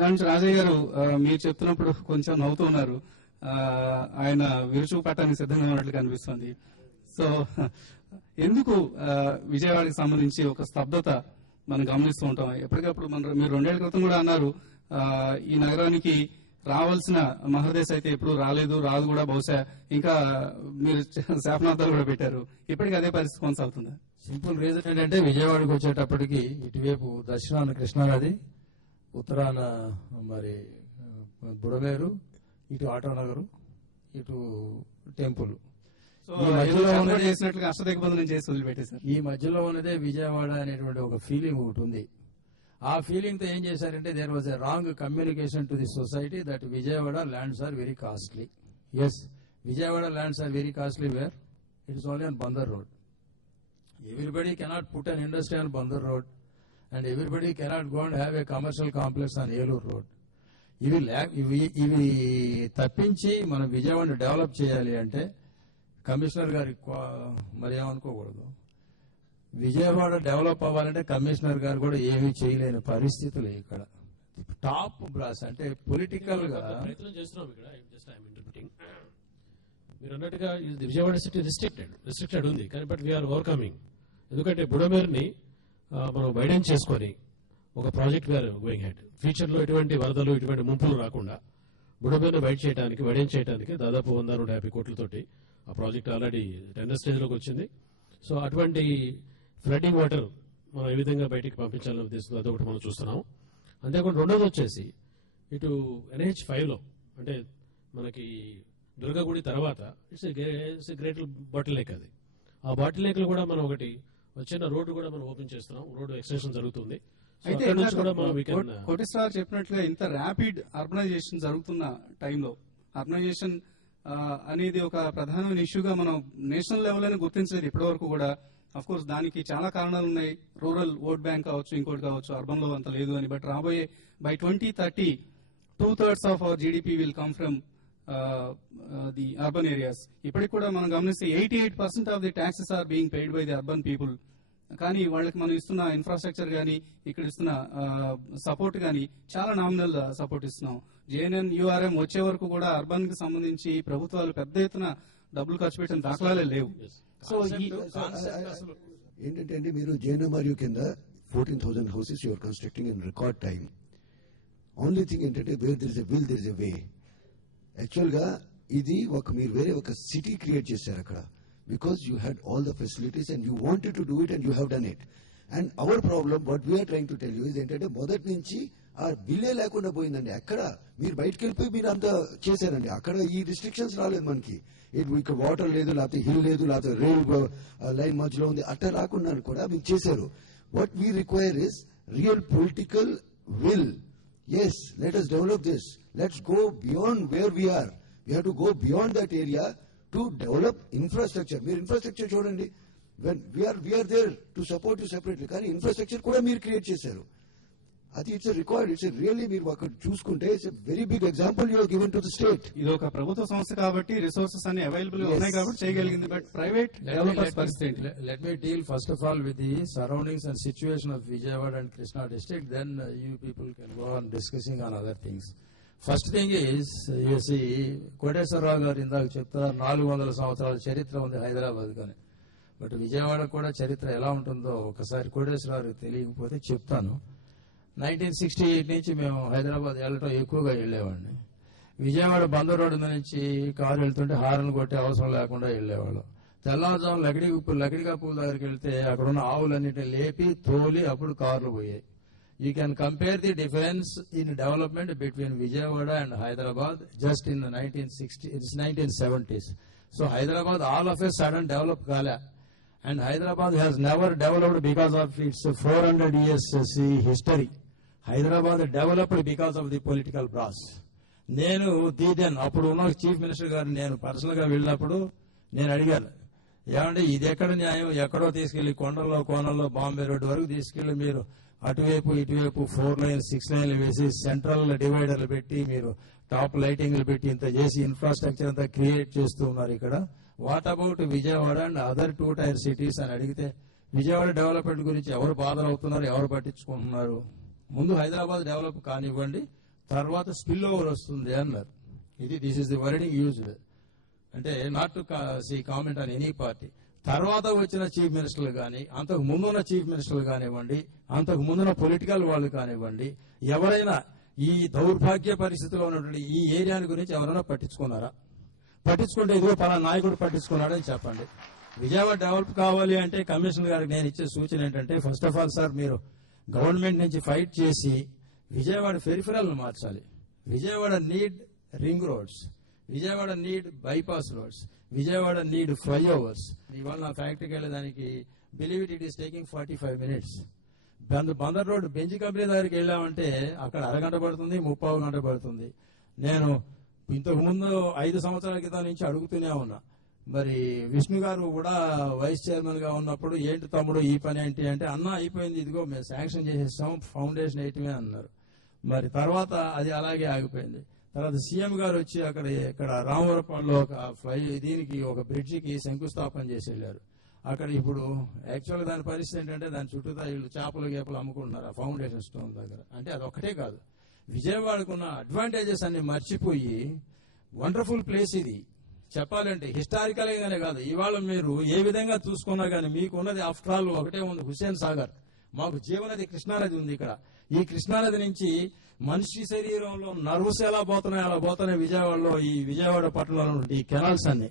దాని నుంచి రాజయ్య గారు మీరు చెప్తున్నప్పుడు కొంచెం నవ్వుతున్నారు. ఆయన విరుచుకు పట్టడానికి సిద్ధంగా ఉన్నట్లు కనిపిస్తుంది. సో ఎందుకు విజయవాడకి సంబంధించి ఒక స్తబ్దత మనం గమనిస్తూ ఉంటాం. ఎప్పటికప్పుడు మీరు 2 ఏళ్ల క్రితం కూడా అన్నారు ఈ నగరానికి రావాల్సిన మహర్దేశ్ అయితే ఎప్పుడు రాలేదు, రాదు కూడా, బహుశా ఇంకా మీరు శాపనార్థాలు కూడా పెట్టారు. ఇప్పటికీ అదే పరిస్థితి కొనసాగుతుందా? సింపుల్ రీజన్ ఏంటంటే విజయవాడకి వచ్చేటప్పటికి ఇటువైపు దక్షిణాన కృష్ణానది, ఉత్తరాన మరి బుడమేరు, ఇటు ఆటోనగరు, ఇటు టెంపుల్. చేసినట్లుగా అష్టదిగ్బంధనం చేసి వదిలిపెట్టేశారు. ఈ మధ్యలో ఉన్నదే విజయవాడ అనేటువంటి ఒక ఫీలింగ్ ఒకటి ఉంది. ఆ ఫీలింగ్ తో ఏం చేశారంటే there was a wrong communication to the society that Vijayawada lands are very costly. Yes, Vijayawada lands are very costly where it is only on Bandar road. Everybody cannot put an industry on Bandar Road and everybody cannot go and have a commercial complex on Elur Road. ఇవి తప్పించి మనం విజయవాడని develop చేయాలి అంటే commissioner గారి మరి ఏమనుకోకూడదు. Vijayawada develop అవ్వాలంటే commissioner గారు కూడా ఏమీ చేయలేని పరిస్థితులు ఇక్కడ. టాప్ బ్రాస్ అంటే పొలిటికల్ గా ప్రయత్నం చేస్తున్నాం ఇక్కడ. మీరు అన్నట్టుగా విజయవాడ సిటీ రిస్ట్రిక్టెడ్ ఉంది కానీ బట్ వీఆర్ ఓవర్కమింగ్. ఎందుకంటే బుడమేరుని మనం వైడెన్ చేసుకొని ఒక project we're going ahead. Future లో ఎటువంటి వరదలు, ఇటువంటి ముంపులు రాకుండా బుడమేరుని వైడెన్ చేయడానికి దాదాపు 100-150 కోట్లతోటి ఆ ప్రాజెక్ట్ ఆల్రెడీ టెండర్ స్టేజ్ లోకి వచ్చింది. సో అటువంటి ఫ్లడ్డింగ్ వాటర్ మనం ఏ విధంగా బయటికి పంపించాలనే ఉద్దేశంతో అదొకటి మనం చూస్తున్నాం. అంతేకాకుండా రెండోది వచ్చేసి ఇటు NH5 లో అంటే మనకి దుర్గగుడి తర్వాత ఇట్స్ గ్రేట్ బాటిల్ లేక్. అది ఆ బాటిల్ లేక్ లో కూడా మనం ఒకటి వచ్చిన రోడ్డు కూడా మనం ఓపెన్ చేస్తున్నాం. రోడ్డు ఎక్స్టెన్షన్ జరుగుతుంది. అయితే కోటేశ్వరరావు చెప్పినట్లుగా ఇంత ర్యాపిడ్ అర్బనైజేషన్ జరుగుతున్న టైంలో అర్బనైజేషన్ అనేది ఒక ప్రధానమైన ఇష్యూగా మనం నేషనల్ లెవెల్ గుర్తించలేదు ఇప్పటి వరకు కూడా. అఫ్ కోర్స్ దానికి చాలా కారణాలు ఉన్నాయి. రూరల్ ఓట్ బ్యాంక్ కావచ్చు, ఇంకోటి కావచ్చు, అర్బన్ లో అంత లేదు అని. బట్ రాబోయే by 2030 2/3 of our GDP will come from the urban areas. ఇప్పటికి కూడా మనం గమనిస్తే 88% of the taxes are being paid by the urban people. కానీ వాళ్ళకి మనం ఇస్తున్న ఇన్ఫ్రాస్ట్రక్చర్ గానీ, ఇక్కడ ఇస్తున్న సపోర్ట్ గానీ చాలా నామినల్ సపోర్ట్ ఇస్తున్నాం. JNNURM వచ్చే వరకు కూడా అర్బన్ కి సంబంధించి ప్రభుత్వాలు పెద్ద ఎత్తున డబ్బులు ఖర్చు పెట్టిన దాఖలాలే లేవు. సో ఏంటంటే మీరు JNMRU కింద 14,000 houses you are constructing in record time. Only thing ఏంటంటే where there is a will there is a way. Actual గా ఇది మీరు వేరే ఒక సిటీ క్రియేట్ చేశారు అక్కడ. Because you had all the facilities and you wanted to do it and you have done it. And our problem, what we are trying to tell you is ఏంటంటే మొదటి నుంచి ఆ విలే లేకుండా పోయిందండి. అక్కడ మీరు బయటకు వెళ్ళిపోయి మీరు అంతా చేశారండి. అక్కడ ఈ రిస్ట్రిక్షన్స్ రాలేదు మనకి. ఇక్కడ వాటర్ లేదు, లేకపోతే హిల్ లేదు, లేకపోతే రైల్ లైన్ మధ్యలో ఉంది, అట్లా రాకుండా కూడా మీరు చేశారు. What we require is real political will. Yes, let us develop this. Let's go beyond where we are. We have to go beyond that area to develop infrastructure. మీరు ఇన్ఫ్రాస్ట్రక్చర్ చూడండి. when we are there to support you separately, కానీ infrastructure కూడా మీరు create చేశారు. అది it's record. It's really మీరు అక్కడ చూసుకుంటే it's very big example you have given to the state. ఇది ఒక ప్రభుత్వ సంస్థ కాబట్టి రిసోర్సెస్ అన్ని అవైలబుల్ గా ఉన్నాయి కాబట్టి చేయగలిగింది. బట్ ప్రైవేట్ డెవలపర్స్ పరిస్థితి. Let me deal first of all with the surroundings and situation of Vijayawada and Krishna district. Then you people can go on discussing on other things. First thing is you see Koteswararao గారు ఇందాక చెప్తారు 400 సంవత్సరాల చరిత్ర ఉంది హైదరాబాద్ కానీ. But Vijayawada కూడా చరిత్ర ఎలా ఉంటుందో ఒకసారి కోటేశ్వరరావు తెలియకపోతే చెప్తాను. 1968 నుంచి మేము హైదరాబాద్ వెళ్ళటం ఎక్కువగా వెళ్ళేవాడిని. విజయవాడ బందర్ రోడ్డు నుంచి కారు వెళ్తుంటే హారన్ కొట్టే అవసరం లేకుండా వెళ్ళేవాళ్ళం. తెల్లవారుజాము లకిడిగా పూల దగ్గరికి వెళ్తే అక్కడ ఉన్న ఆవులన్నిటిని లేపి తోలి అప్పుడు కార్లు పోయాయి. You can compare the difference in development between Vijayawada and Hyderabad just in the 1970s. So Hyderabad all of a sudden developed Kala. And Hyderabad has never developed because of its 400 years history. Hyderabad developed because of the political brass. నేను దీదెన్ అప్పుడు ఉన్న chief minister గారు నేను personal గా వెళ్ళినప్పుడు నేను అడిగాను, ఏమంటే ఇది ఎక్కడ న్యాయం, ఎక్కడో తీసుకెళ్లి కొండల్లో కోనల్లో బాంబే రోడ్డు వరకు తీసుకెళ్లి మీరు అటువైపు ఇటువైపు 4 లైన్ 6 లైన్లు వేసి సెంట్రల్ డివైడర్లు పెట్టి మీరు టాప్ లైటింగ్లు పెట్టి ఇంత చేసి ఇన్ఫ్రాస్ట్రక్చర్ అంతా క్రియేట్ చేస్తూ ఉన్నారు ఇక్కడ. What about Vijayawada and other 2 tyre cities అని అడిగితే విజయవాడ డెవలప్మెంట్ గురించి ఎవరు బాధలు అవుతున్నారు, ఎవరు పట్టించుకుంటున్నారు? ముందు హైదరాబాద్ డెవలప్ కానివ్వండి, తర్వాత స్పిల్ ఓవర్ వస్తుంది అన్నారు. This is the wording used. అంటే not to comment on any party. తర్వాత వచ్చిన చీఫ్ మినిస్టర్లు కానీ, అంతకు ముందున్న చీఫ్ మినిస్టర్లు కానివ్వండి, అంతకు ముందున్న పొలిటికల్ వాళ్ళు కానివ్వండి, ఎవరైనా ఈ దౌర్భాగ్య పరిస్థితిలో ఉన్నటువంటి ఈ ఏరియాని గురించి ఎవరైనా పట్టించుకున్నారా? పట్టించుకుంటే ఇదిగో పలానా నాయకుడు పట్టించుకున్నాడని చెప్పండి. విజయవాడ డెవలప్ కావాలి అంటే కమిషనర్ గారికి నేను ఇచ్చే సూచన ఏంటంటే, ఫస్ట్ ఆఫ్ ఆల్ సార్, మీరు గవర్నమెంట్ నుంచి ఫైట్ చేసి విజయవాడ పెరిఫెరల్ మార్చాలి. Vijayawada need ring roads, Vijayawada need bypass roads, Vijayawada need flyovers. ఇవాళ నా ఫ్యాక్టరీకి వెళ్ళేదానికి believe it is taking 45 minutes. Bandar road Benz company దగ్గరికి వెళ్ళామంటే అక్కడ అరగంట పడుతుంది, 30 గంట పడుతుంది. నేను ఇంతకు ముందు 5 సంవత్సరాల క్రితం నుంచి అడుగుతూనే ఉన్నా. మరి విష్ణు గారు కూడా వైస్ చైర్మన్ గా ఉన్నప్పుడు, ఏంటి తమ్ముడు ఈ పని ఏంటి అంటే, అన్న అయిపోయింది, ఇదిగో మేము శాంక్షన్ చేసేస్తాం, ఫౌండేషన్ వేయటమే అన్నారు. మరి తర్వాత అది అలాగే ఆగిపోయింది. తర్వాత సీఎం గారు వచ్చి ఇక్కడ రామవరపాడులో దీనికి ఒక బ్రిడ్జికి శంకుస్థాపన చేసి వెళ్ళారు. అక్కడ ఇప్పుడు యాక్చువల్ దాని పరిస్థితి ఏంటంటే, దాని చుట్టూతా వీళ్ళు చేపలు గేపలు అమ్ముకుంటున్నారు ఆ ఫౌండేషన్ స్టోన్ దగ్గర. అంటే అది ఒక్కటే కాదు, విజయవాడకున్న అడ్వాంటేజెస్ అన్ని మర్చిపోయి, వండర్ఫుల్ ప్లేస్ ఇది చెప్పాలంటే, హిస్టారికల్ గానే కాదు. ఇవాళ మీరు ఏ విధంగా చూసుకున్నా కానీ మీకున్నది ఆఫ్టర్ ఆల్ ఒకటే ఉంది, హుస్సేన్ సాగర్. మాకు జీవనది కృష్ణానది ఉంది ఇక్కడ. ఈ కృష్ణానది నుంచి మనిషి శరీరంలో నర్వ్స్ ఎలా పోతున్నాయి, అలా పోతున్నాయి విజయవాడలో, ఈ విజయవాడ పట్టణంలో ఈ కెనాల్స్ అన్ని.